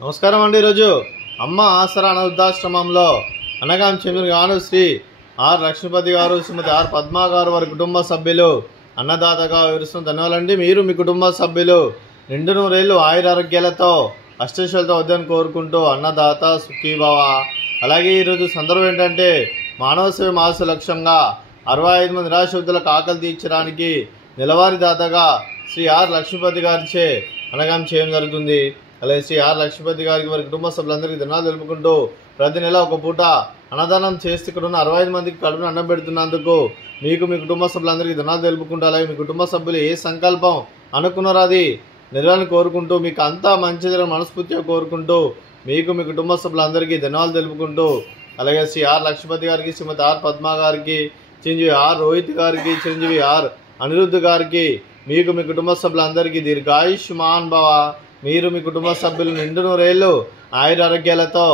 నమస్కారం అండి. ఈరోజు అమ్మ ఆసరా అనాథాశ్రమంలో అనగాం చెందిన గాను శ్రీ ఆర్ లక్ష్మీపతి గారు, శ్రీమతి ఆర్ పద్మా గారు, వారి కుటుంబ సభ్యులు అన్నదాతగా వివరిస్తున్న ధన్యవాదాలండి. మీరు మీ కుటుంబ సభ్యులు నిండు నూరేళ్లు ఆయురారోగ్యాలతో అష్టైశ్వర్యాలతో వద్దని కోరుకుంటూ అన్నదాత సుఖీభవ. అలాగే ఈరోజు సందర్భం ఏంటంటే మానవ సేవ మాస లక్ష్యంగా 65 మంది నిరాశ్రితులకు ఆకలి తీర్చడానికి నెలవారీ దాతగా శ్రీ ఆర్ లక్ష్మీపతి గారిచే అనగాం చేయడం జరుగుతుంది. అలాగే శ్రీ ఆర్ లక్ష్మీపతి గారికి వారి కుటుంబ సభ్యులందరికీ ధన్యవాదాలు తెలుపుకుంటూ ప్రతి నెల ఒక పూట అన్నదానం చేస్తూ ఇక్కడ ఉన్న 65 మందికి కడుపున అన్నం పెడుతున్నందుకు మీకు మీ కుటుంబ సభ్యులందరికీ ధన్యవాదాలు తెలుపుకుంటూ, అలాగే మీ కుటుంబ సభ్యులు ఏ సంకల్పం అనుకున్నారో అది నెరవేరాలని కోరుకుంటూ, మీకు అంతా మంచిది మనస్ఫూర్తిగా కోరుకుంటూ మీకు మీ కుటుంబ సభ్యులందరికీ ధన్యవాదాలు తెలుపుకుంటూ, అలాగే శ్రీ ఆర్ లక్ష్మీపతి గారికి, శ్రీమతి ఆర్ పద్మా గారికి, చిరంజీవి ఆర్ రోహిత్ గారికి, చిరంజీవి ఆర్ అనిరుద్ధ్ గారికి, మీకు మీ కుటుంబ సభ్యులందరికీ దీర్ఘాయుష్మాన్ భవ. మీరు మీ కుటుంబ సభ్యులు నిండు నూరేళ్లు ఆయురారోగ్యాలతో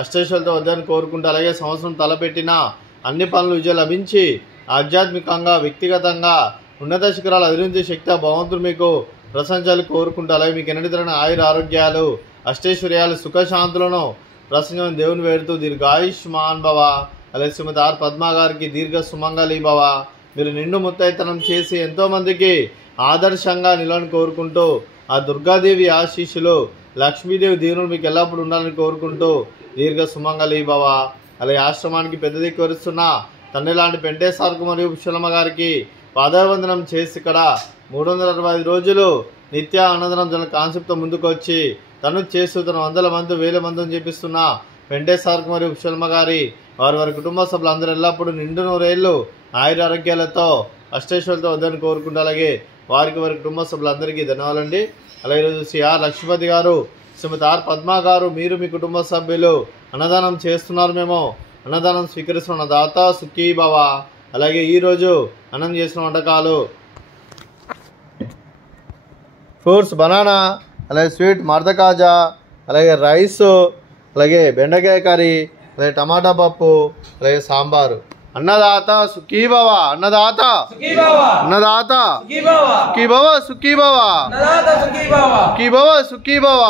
అష్టైశ్వర్యాలతో వద్దని కోరుకుంటూ, అలాగే సంవత్సరం తలపెట్టిన అన్ని పనులు విజయం లభించి ఆధ్యాత్మికంగా వ్యక్తిగతంగా ఉన్నత శిఖరాలు అధిరోహించే శక్తి భగవంతుడు మీకు ప్రశంసాలు కోరుకుంటూ, అలాగే మీకు ఎన్నటితరమైన ఆయురారోగ్యాలు అష్టైశ్వర్యాలు సుఖశాంతులను ప్రసంగం దేవుని వేడుతూ దీర్ఘాయుష్మాన్ భవ. అలాగే శ్రీమతి ఆర్ పద్మా గారికి దీర్ఘ సుమంగళి భవ. మీరు నిండు ముత్తైతనం చేసి ఎంతోమందికి ఆదర్శంగా నిలవని కోరుకుంటూ, ఆ దుర్గాదేవి ఆశీస్సులు లక్ష్మీదేవి దీవులు మీకు ఎల్లప్పుడూ ఉండాలని కోరుకుంటూ దీర్ఘ సుమంగళి భవ. అలాగే ఆశ్రమానికి పెద్ద దిక్కు వరుస్తున్న తండ్రి లాంటి పెంటేశ్వరకు మరియు పుష్పలమ్మ గారికి పాదావందనం చేసి ఇక్కడ 365 రోజులు నిత్య అన్నదానం జన కాన్సెప్ట్తో ముందుకు వచ్చి తను చేస్తూ తన 100 మంది 1000 మందిని చేపిస్తున్న పెంటేశ్వరకు మరియు పుష్పలమ్మ గారి వారి కుటుంబ సభ్యులందరూ ఎల్లప్పుడూ నిండు నూరేళ్లు ఆయురారోగ్యాలతో అష్టైశ్వర్యాలతో వద్దని కోరుకుంటూ, అలాగే వారి కుటుంబ సభ్యులందరికీ ధన్యవాదాలండి. అలాగే ఈరోజు శ్రీ ఆర్ లక్ష్మీపతి గారు, శ్రీమతి ఆర్ పద్మా గారు, మీరు మీ కుటుంబ సభ్యులు అన్నదానం చేస్తున్నారు. మేము అన్నదానం స్వీకరిస్తున్న దాత సుఖీభవ. అలాగే ఈరోజు అన్నం చేసిన వంటకాలు ఫ్రూట్స్ బనానా, అలాగే స్వీట్ మర్దకాజా, అలాగే రైసు, అలాగే బెండకాయ కర్రీ, అలాగే టమాటా పప్పు, అలాగే సాంబారు. అన్నదాత సుఖీభవ, అన్నదాత అన్నదాత సుఖీభవ సుఖీభవ సుఖీభవ సుఖీభవ.